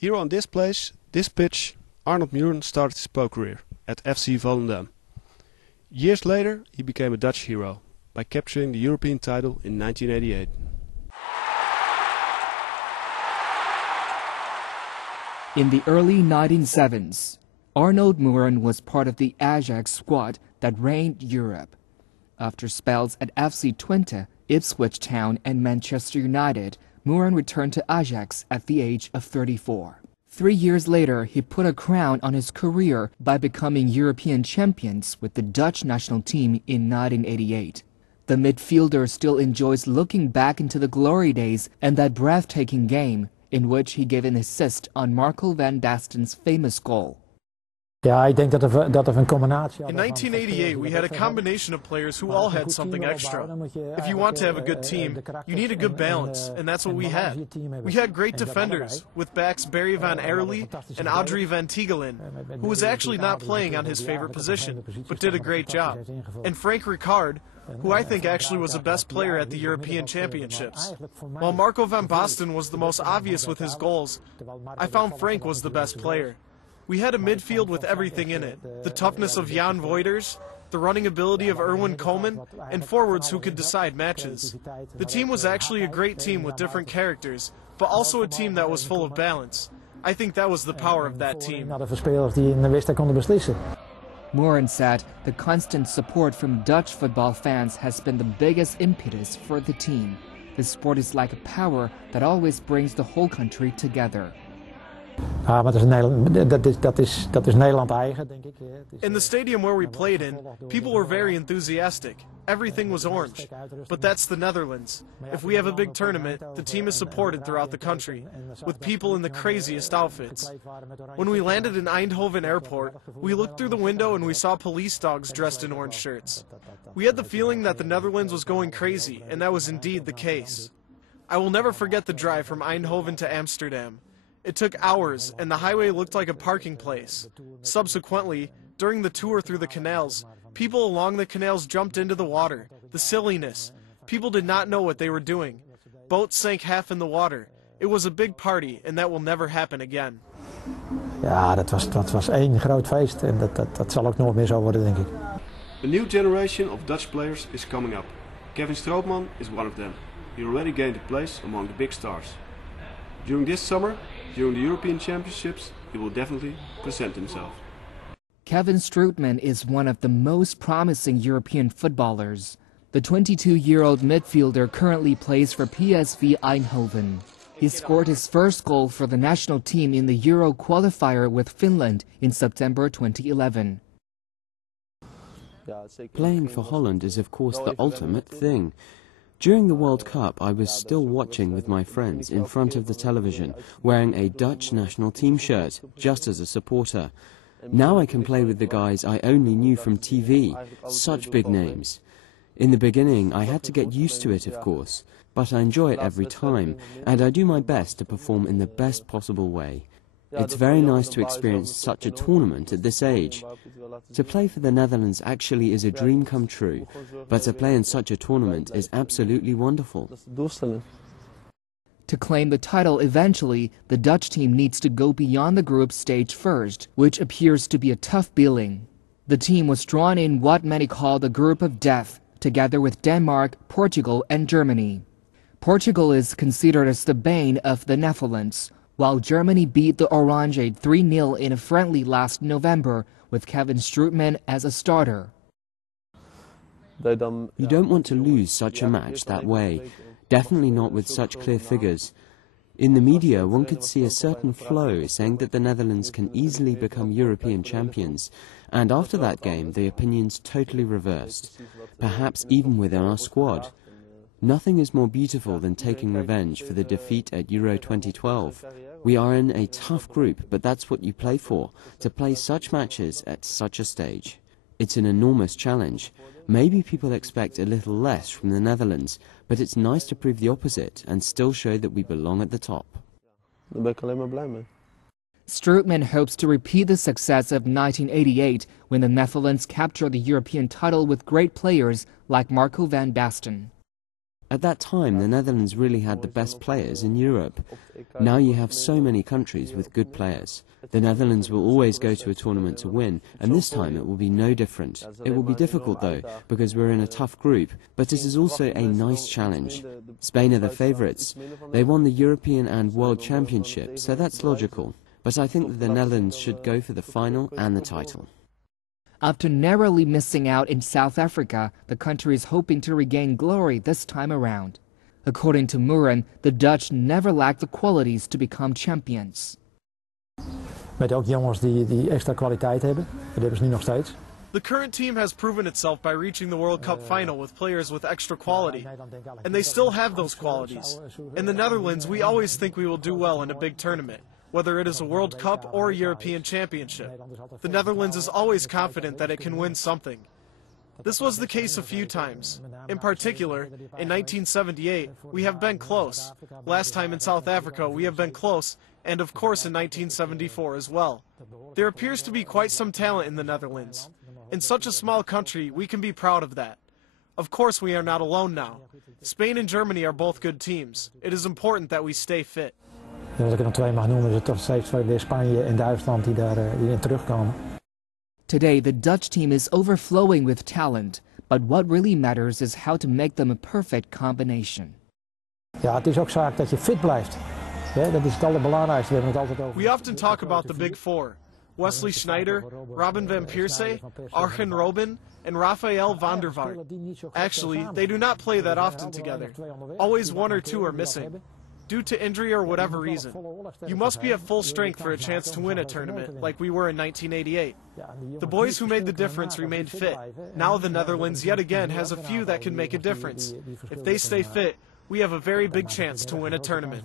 Here on this pitch, Arnold Muhren started his pro career at FC Volendam. Years later, he became a Dutch hero by capturing the European title in 1988. In the early 1970s, Arnold Muhren was part of the Ajax squad that reigned Europe. After spells at FC Twente, Ipswich Town and Manchester United, Muhren returned to Ajax at the age of 34. 3 years later, he put a crown on his career by becoming European champions with the Dutch national team in 1988. The midfielder still enjoys looking back into the glory days and that breathtaking game in which he gave an assist on Marco van Basten's famous goal. In 1988, we had a combination of players who all had something extra. If you want to have a good team, you need a good balance, and that's what we had. We had great defenders, with backs Barry van Aerle and Audrey van Tiegelen, who was actually not playing on his favorite position, but did a great job. And Frank Rijkaard, who I think actually was the best player at the European Championships. While Marco van Basten was the most obvious with his goals, I found Frank was the best player. We had a midfield with everything in it, the toughness of Jan Wouters, the running ability of Erwin Koeman, and forwards who could decide matches. The team was actually a great team with different characters, but also a team that was full of balance. I think that was the power of that team. Muhren said the constant support from Dutch football fans has been the biggest impetus for the team. The sport is like a power that always brings the whole country together. In the stadium where we played in, people were very enthusiastic. Everything was orange. But that's the Netherlands. If we have a big tournament, the team is supported throughout the country, with people in the craziest outfits. When we landed in Eindhoven airport, we looked through the window and we saw police dogs dressed in orange shirts. We had the feeling that the Netherlands was going crazy, and that was indeed the case. I will never forget the drive from Eindhoven to Amsterdam. It took hours, and the highway looked like a parking place. Subsequently, during the tour through the canals, people along the canals jumped into the water. The silliness. People did not know what they were doing. Boats sank half in the water. It was a big party, and that will never happen again. Ja, dat was één groot feest en dat zal ook nooit meer zo worden, denk ik. A new generation of Dutch players is coming up. Kevin Strootman is one of them. He already gained a place among the big stars. During this summer, during the European Championships, he will definitely present himself. Kevin Strootman is one of the most promising European footballers. The 22-year-old midfielder currently plays for PSV Eindhoven. He scored his first goal for the national team in the Euro qualifier with Finland in September 2011. Playing for Holland is of course the ultimate thing. During the World Cup, I was still watching with my friends in front of the television, wearing a Dutch national team shirt, just as a supporter. Now I can play with the guys I only knew from TV, such big names. In the beginning, I had to get used to it, of course, but I enjoy it every time, and I do my best to perform in the best possible way. It's very nice to experience such a tournament at this age. To play for the Netherlands actually is a dream come true, but to play in such a tournament is absolutely wonderful. To claim the title eventually, the Dutch team needs to go beyond the group stage first, which appears to be a tough billing. The team was drawn in what many call the group of death, together with Denmark, Portugal and Germany. Portugal is considered as the bane of the Netherlands, while Germany beat the Orange 3-0 in a friendly last November, with Kevin Strootman as a starter. You don't want to lose such a match that way, definitely not with such clear figures. In the media, one could see a certain flow saying that the Netherlands can easily become European champions, and after that game the opinions totally reversed, perhaps even within our squad. Nothing is more beautiful than taking revenge for the defeat at Euro 2012. We are in a tough group, but that's what you play for, to play such matches at such a stage. It's an enormous challenge. Maybe people expect a little less from the Netherlands, but it's nice to prove the opposite and still show that we belong at the top. Strootman hopes to repeat the success of 1988 when the Netherlands captured the European title with great players like Marco van Basten. At that time, the Netherlands really had the best players in Europe. Now you have so many countries with good players. The Netherlands will always go to a tournament to win, and this time it will be no different. It will be difficult though, because we're in a tough group, but it is also a nice challenge. Spain are the favourites. They won the European and World Championship, so that's logical. But I think that the Netherlands should go for the final and the title. After narrowly missing out in South Africa, the country is hoping to regain glory this time around. According to Muhren, the Dutch never lacked the qualities to become champions. Met ook jongens die extra kwaliteit hebben. Dat hebben ze nu nog steeds. The current team has proven itself by reaching the World Cup final with players with extra quality. And they still have those qualities. In the Netherlands, we always think we will do well in a big tournament, whether it is a World Cup or a European Championship. The Netherlands is always confident that it can win something. This was the case a few times. In particular, in 1978, we have been close. Last time in South Africa, we have been close, and of course in 1974 as well. There appears to be quite some talent in the Netherlands. In such a small country, we can be proud of that. Of course, we are not alone now. Spain and Germany are both good teams. It is important that we stay fit. Als ik er nog twee mag noemen, is het toch steeds weer Spanje en Duitsland die in terugkomen. Today, the Dutch team is overflowing with talent, but what really matters is how to make them a perfect combination. Ja, het is ook zaak dat je fit blijft. Ja, dat is het allerbelangrijkste. We hebben het altijd over. We often talk about the big four: Wesley Sneijder, Robin van Persie, Arjen Robben, and Rafael van der Vaart. Actually, they do not play that often together. Always one or two are missing, due to injury or whatever reason. You must be at full strength for a chance to win a tournament, like we were in 1988. The boys who made the difference remained fit. Now the Netherlands yet again has a few that can make a difference. If they stay fit, we have a very big chance to win a tournament.